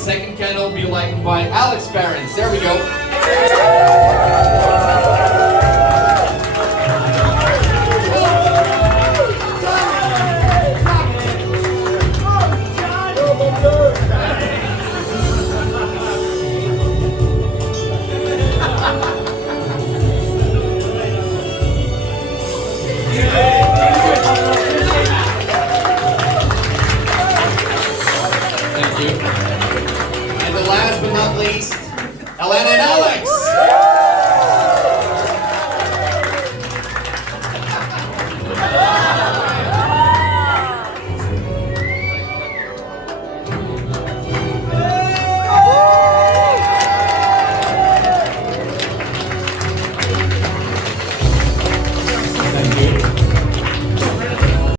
second candle will be lighted by Alex Barons. There we go. Thank you. And the last but not least, Elena and Alex.